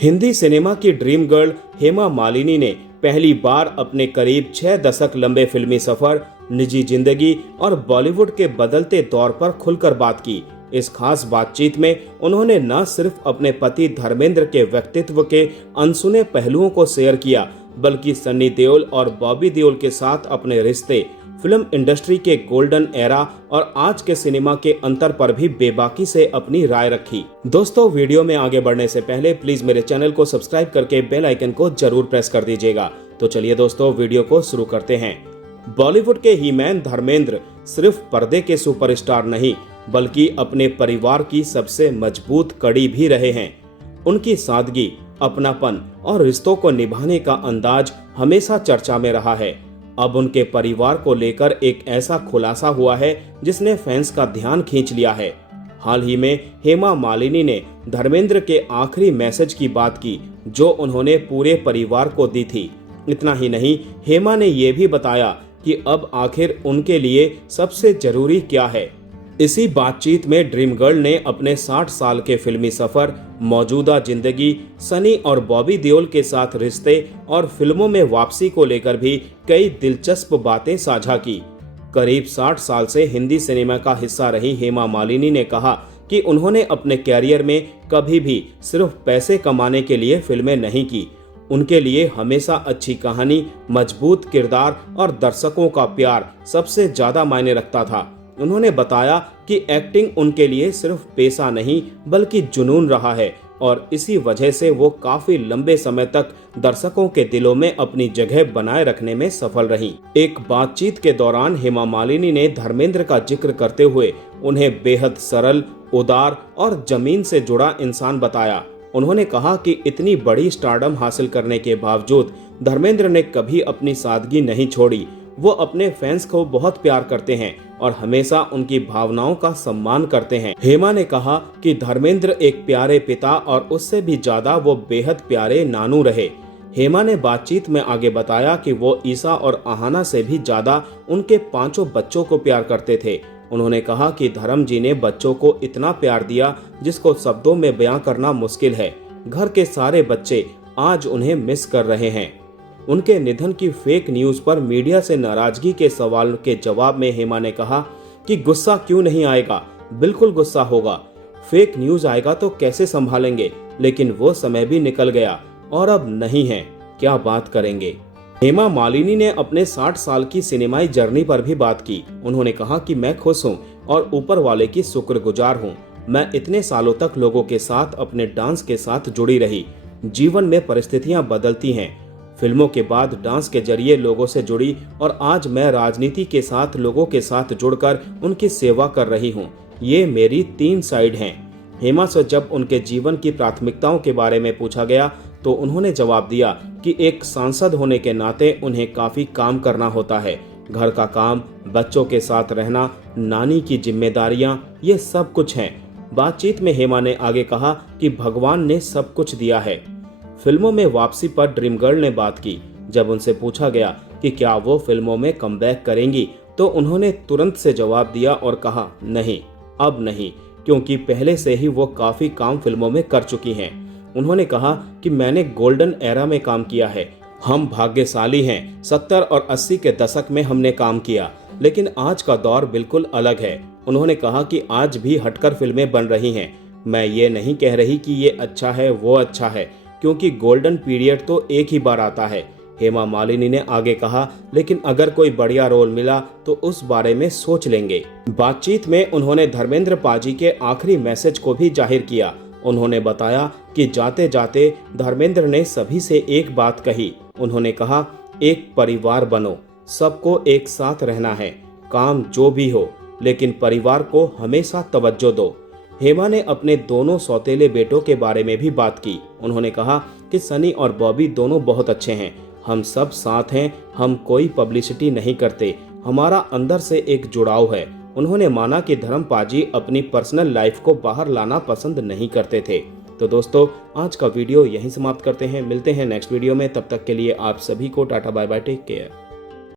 Hindi cinema की dream girl Hema Malini ने पहली बार अपने करीब 6 दशक लंबे फिल्मी सफर, निजी जिंदगी और बॉलीवुड के बदलते दौर पर खुलकर बात की। इस खास बातचीत में उन्होंने न सिर्फ अपने पति धर्मेंद्र के व्यक्तित्व के अनसुने पहलुओं को शेयर किया, बल्कि सन्नी देओल और बॉबी देओल के साथ अपने रिश्ते, फिल्म इंडस्ट्री के गोल्डन एरा और आज के सिनेमा के अंतर पर भी बेबाकी से अपनी राय रखी। दोस्तों, वीडियो में आगे बढ़ने से पहले प्लीज मेरे चैनल को सब्सक्राइब करके बेल आइकन को जरूर प्रेस कर दीजिएगा। तो चलिए दोस्तों, वीडियो को शुरू करते हैं। बॉलीवुड के हीमैन धर्मेंद्र सिर्फ पर्दे के सुपरस्टार नहीं, बल्कि अपने परिवार की सबसे मजबूत कड़ी भी रहे हैं। उनकी सादगी, अपनापन और रिश्तों को निभाने का अंदाज हमेशा चर्चा में रहा है। अब उनके परिवार को लेकर एक ऐसा खुलासा हुआ है जिसने फैंस का ध्यान खींच लिया है। हाल ही में हेमा मालिनी ने धर्मेंद्र के आखिरी मैसेज की बात की, जो उन्होंने पूरे परिवार को दी थी। इतना ही नहीं, हेमा ने यह भी बताया कि अब आखिर उनके लिए सबसे जरूरी क्या है। इसी बातचीत में ड्रीम गर्ल ने अपने 60 साल के फिल्मी सफर, मौजूदा जिंदगी, सनी और बॉबी देओल के साथ रिश्ते और फिल्मों में वापसी को लेकर भी कई दिलचस्प बातें साझा की। करीब 60 साल से हिंदी सिनेमा का हिस्सा रही हेमा मालिनी ने कहा कि उन्होंने अपने कैरियर में कभी भी सिर्फ पैसे कमाने के लिए फिल्में नहीं की। उनके लिए हमेशा अच्छी कहानी, मजबूत किरदार और दर्शकों का प्यार सबसे ज्यादा मायने रखता था। उन्होंने बताया कि एक्टिंग उनके लिए सिर्फ पेशा नहीं, बल्कि जुनून रहा है और इसी वजह से वो काफी लंबे समय तक दर्शकों के दिलों में अपनी जगह बनाए रखने में सफल रहीं। एक बातचीत के दौरान हेमा मालिनी ने धर्मेंद्र का जिक्र करते हुए उन्हें बेहद सरल, उदार और जमीन से जुड़ा इंसान बताया। उन्होंने कहा कि इतनी बड़ी स्टारडम हासिल करने के बावजूद धर्मेंद्र ने कभी अपनी सादगी नहीं छोड़ी। वो अपने फैंस को बहुत प्यार करते हैं और हमेशा उनकी भावनाओं का सम्मान करते हैं। हेमा ने कहा कि धर्मेंद्र एक प्यारे पिता और उससे भी ज्यादा वो बेहद प्यारे नानू रहे। हेमा ने बातचीत में आगे बताया कि वो ईसा और आहाना से भी ज्यादा उनके 5 बच्चों को प्यार करते थे। उन्होंने कहा कि धर्म जी ने बच्चों को इतना प्यार दिया जिसको शब्दों में बयां करना मुश्किल है। घर के सारे बच्चे आज उन्हें मिस कर रहे हैं। उनके निधन की फेक न्यूज पर मीडिया से नाराजगी के सवाल के जवाब में हेमा ने कहा कि गुस्सा क्यों नहीं आएगा, बिल्कुल गुस्सा होगा। फेक न्यूज आएगा तो कैसे संभालेंगे, लेकिन वो समय भी निकल गया और अब नहीं है, क्या बात करेंगे। हेमा मालिनी ने अपने 60 साल की सिनेमाई जर्नी पर भी बात की। उन्होंने कहा कि मैं खुश हूँ और ऊपर वाले की शुक्रगुजार हूँ। मैं इतने सालों तक लोगों के साथ अपने डांस के साथ जुड़ी रही। जीवन में परिस्थितियां बदलती हैं। फिल्मों के बाद डांस के जरिए लोगों से जुड़ी और आज मैं राजनीति के साथ लोगों के साथ जुड़कर उनकी सेवा कर रही हूँ। ये मेरी 3 साइड हैं। हेमा से जब उनके जीवन की प्राथमिकताओं के बारे में पूछा गया तो उन्होंने जवाब दिया कि एक सांसद होने के नाते उन्हें काफी काम करना होता है। घर का काम, बच्चों के साथ रहना, नानी की जिम्मेदारियां, ये सब कुछ है। बातचीत में हेमा ने आगे कहा कि भगवान ने सब कुछ दिया है। फिल्मों में वापसी पर ड्रीम गर्ल ने बात की। जब उनसे पूछा गया कि क्या वो फिल्मों में कमबैक करेंगी, तो उन्होंने तुरंत से जवाब दिया और कहा नहीं, अब नहीं, क्योंकि पहले से ही वो काफी काम फिल्मों में कर चुकी हैं। उन्होंने कहा कि मैंने गोल्डन एरा में काम किया है। हम भाग्यशाली हैं। 70 और 80 के दशक में हमने काम किया, लेकिन आज का दौर बिल्कुल अलग है। उन्होंने कहा कि आज भी हटकर फिल्में बन रही हैं। मैं ये नहीं कह रही कि ये अच्छा है, वो अच्छा है, क्योंकि गोल्डन पीरियड तो एक ही बार आता है। हेमा मालिनी ने आगे कहा, लेकिन अगर कोई बढ़िया रोल मिला तो उस बारे में सोच लेंगे। बातचीत में उन्होंने धर्मेंद्र पाजी के आखिरी मैसेज को भी जाहिर किया। उन्होंने बताया कि जाते जाते धर्मेंद्र ने सभी से एक बात कही। उन्होंने कहा, एक परिवार बनो, सबको एक साथ रहना है, काम जो भी हो, लेकिन परिवार को हमेशा तवज्जो दो। हेमा ने अपने दोनों सौतेले बेटों के बारे में भी बात की। उन्होंने कहा कि सनी और बॉबी दोनों बहुत अच्छे हैं। हम सब साथ हैं, हम कोई पब्लिसिटी नहीं करते, हमारा अंदर से एक जुड़ाव है। उन्होंने माना कि धर्म पाजी अपनी पर्सनल लाइफ को बाहर लाना पसंद नहीं करते थे। तो दोस्तों, आज का वीडियो यहीं समाप्त करते हैं। मिलते हैं नेक्स्ट वीडियो में। तब तक के लिए आप सभी को tata bye bye, take care.